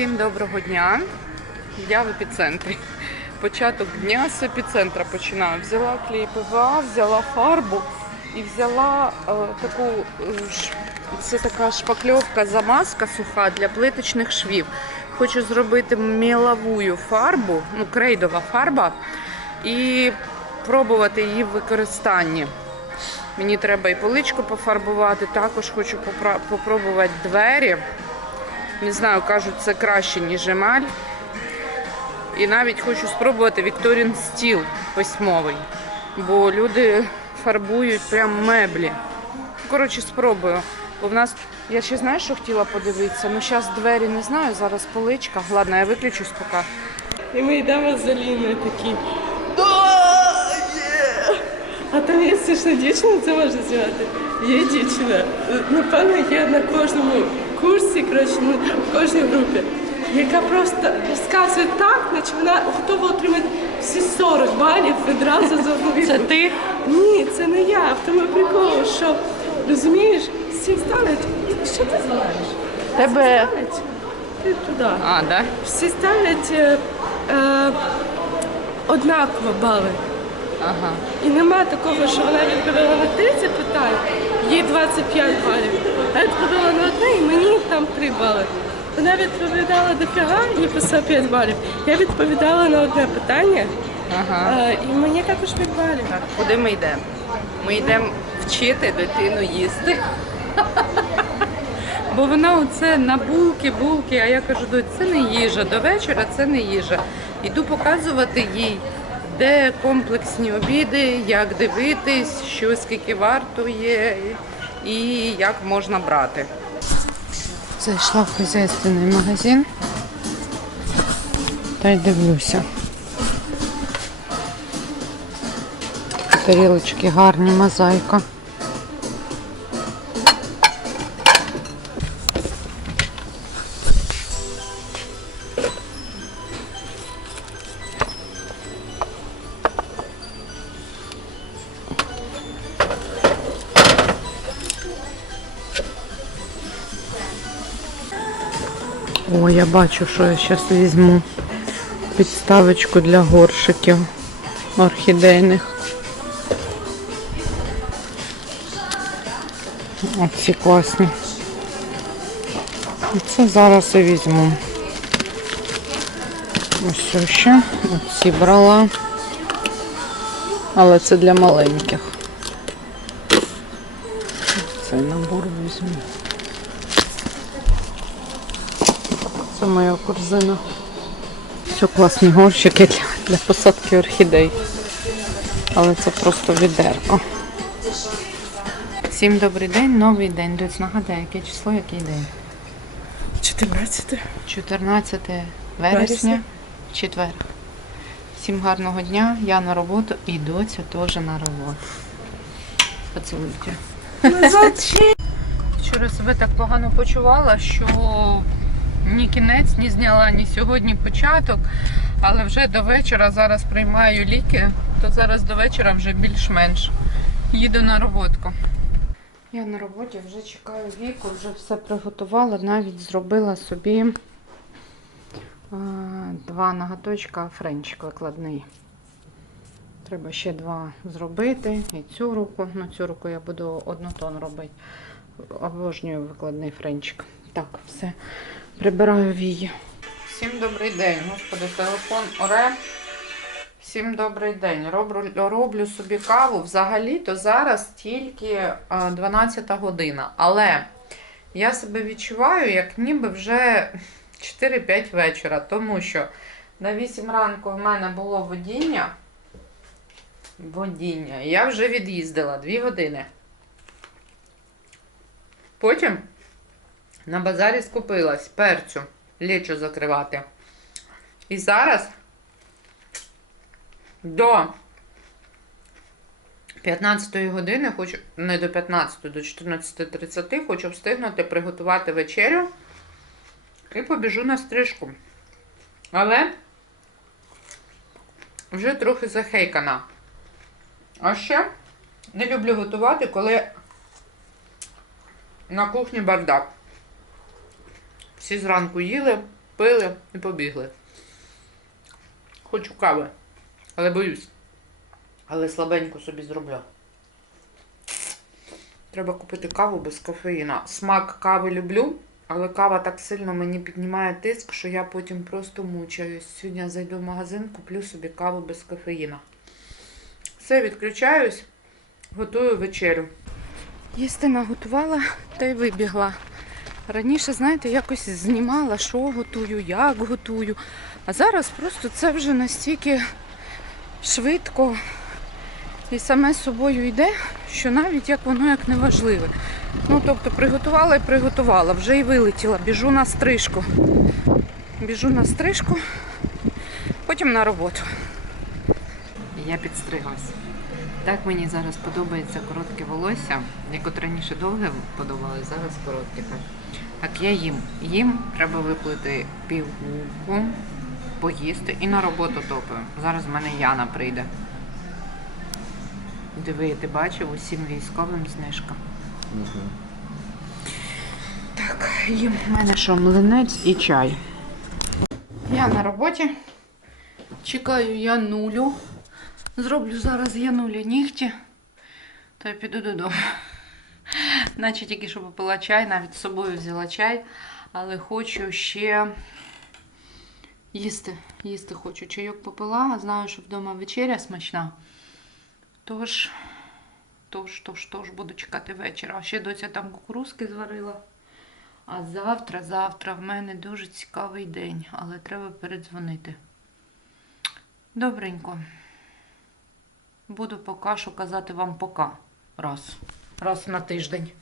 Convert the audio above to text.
Всім доброго дня. Я в епіцентрі. Початок дня з епіцентра починаю. Взяла клей ПВА, взяла фарбу і взяла е, таку це така шпакльовка замазка суха для плиточних швів. Хочу зробити міловую фарбу, ну крейдова фарба, і пробувати її в використанні. Мені треба і поличку пофарбувати, також хочу попробувати двері. Не знаю, кажуть, це краще, ніж емаль. І навіть хочу спробувати Вікторін стіл письмовий, бо люди фарбують прям меблі. Коротше, спробую. Бо в нас, я ще знаєш, що хотіла подивитися. Ну, зараз двері не знаю, зараз поличка. Ладно, я виключусь поки. І ми йдемо з Аліною такі. А там є смішна дівчина, це можна зняти. Є дівчина. Напевно, є на кожному курсі, коротше, ну, в кожній групі, яка просто розказує так, наче вона готова отримати всі 40 балів відразу за одну Це ти? Ні, це не я. В тому прикол, що розумієш, всі ставлять. Що ти знаєш? Тебе. Ставлять. Ти туди. А, да? Всі ставлять е, е, однаково бали. Ага. І нема такого, що вона відповіла на 30 питань, їй 25 балів. А відповіла на одне і мені там 3 бали. Вона відповідала дофіга, їй писав 5 балів. Я відповідала на одне питання, Ага. е, і мені також 5 балів. Так, куди ми йдемо? Ми йдемо вчити дитину їсти. Бо вона оце на булки, булки, а я кажу, «Донь, це не їжа, до вечора це не їжа. Іду показувати їй, де комплексні обіди, як дивитись, що скільки вартує і як можна брати. Зайшла в хазяйственний магазин та й дивлюся. Тарілочки гарні, мозаїка. О, я бачу, що я зараз візьму підставочку для горшиків орхідейних. Оці класні. Це зараз і візьму. Ось ще. Оці брала. Але це для маленьких. Цей набор візьму. Це моя корзина. Все класні горщики для, для посадки орхідей. Але це просто відерко. Всім добрий день, новий день. Доць, нагадай, яке число, який день? 14. 14 вересня, Вересня. четвер. Всім гарного дня. Я на роботу і доця теж на роботу. Поцілуйте. Вчора себе так погано почувала, що ні кінець не зняла, ні сьогодні початок, але вже до вечора зараз приймаю ліки, то зараз до вечора вже більш-менш їду на роботку. Я на роботі вже чекаю віку, вже все приготувала, навіть зробила собі а, два ноготочка френчик викладний. Треба ще два зробити. І цю руку. Ну, цю руку я буду однотон робити. Обожнюю викладний френчик. Так, все. Прибираю вії. Всім добрий день. Господи, телефон оре. Всім добрий день. Роблю, роблю собі каву. Взагалі-то зараз тільки 12 година. Але я себе відчуваю, як ніби вже 4-5 вечора, тому що на 8 ранку в мене було водіння. Водіння. Я вже від'їздила 2 години. Потім на базарі скупилась перцю, лічу закривати. І зараз до 15 години хочу, не до 15, до 14.30 хочу встигнути приготувати вечерю і побіжу на стрижку. Але вже трохи захейкана. А ще не люблю готувати, коли на кухні бардак. Всі зранку їли, Купили і побігли. Хочу кави, але боюсь. Але слабенько собі зроблю. Треба купити каву без кофеїна. Смак кави люблю, але кава так сильно мені піднімає тиск, що я потім просто мучаюсь. Сьогодні зайду в магазин, куплю собі каву без кофеїна. Все, відключаюсь, готую вечерю. Їсти наготувала та й вибігла. Раніше, знаєте, якось знімала, що готую, як готую. А зараз просто це вже настільки швидко і саме з собою йде, що навіть як воно як не важливе. Ну, тобто приготувала і приготувала, вже і вилетіла. Біжу на стрижку. Біжу на стрижку, потім на роботу. Я підстриглась. Так мені зараз подобається коротке волосся. Як от раніше довге подобалось, зараз коротке. Так, я їм. Їм треба виплити пігулку, поїсти і на роботу топаю. Зараз в мене Яна прийде. Диви, ти бачив усім військовим знижка. Так, їм в мене що, млинець і чай. Я на роботі. Чекаю я нулю. Зроблю зараз я нулі нігті. Та й піду додому. Наче тільки що попила чай, навіть з собою взяла чай, але хочу ще їсти. Їсти хочу. Чайок попила, знаю, що вдома вечеря смачна. Тож, тож, тож, тож буду чекати вечора. А ще доця там кукурузки зварила. А завтра, завтра в мене дуже цікавий день, але треба передзвонити. Добренько. Буду поки що казати вам пока. Раз. Раз на тиждень.